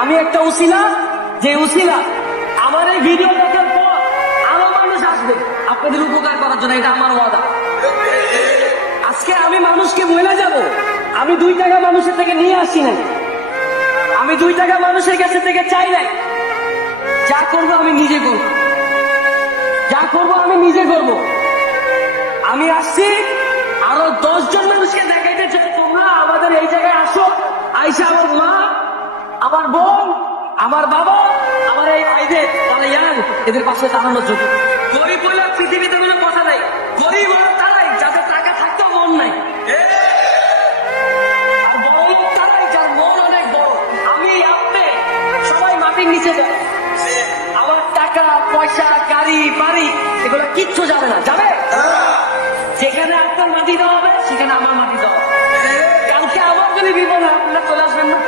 আমি একটা উসিলা, যে উসিলা আমার এই ভিডিও দেখার পর আরো মানুষ আসবে আপনাদের উপকার করার জন্য, এটা আমার ওয়াদা। আজকে আমি মানুষকে বলে যাব, আমি 2 টাকা মানুষের থেকে নিয়ে আসি নাই, আমি 2 টাকা মানুষের কাছে থেকে চাই নাই। যা করবো আমি নিজে করবো, যা করবো আমি নিজে করবো। আমি আসছি আরো 10 জন মানুষকে দেখাইতে চাই, তোমরা আমাদের এই জায়গায় আসো, আইসা আমার মা, আমার বোন, আমার বাবা, আমার এই ভাইদের তারা ইয়াং এদের পাশে দাঁড়ানোর জন্য। গরিব বলে পৃথিবীতে কোনো কথা নাই, গরিব হলো তারাই যাদের টাকা থাকতেও মন নাই, আর বড় লোক তারাই যার মন অনেক বড়। আমি আপনি সবাই মাটির নিচে যাই, আমার টাকা পয়সা গাড়ি বাড়ি এগুলো কিচ্ছু যাবে না, যাবে যেখানে আপনার মাটি দেওয়া হবে সেখানে আমার মাটি দেওয়া হবে। কালকে আমার যদি বিপদ হয় আপনারা চলে আসবেন না?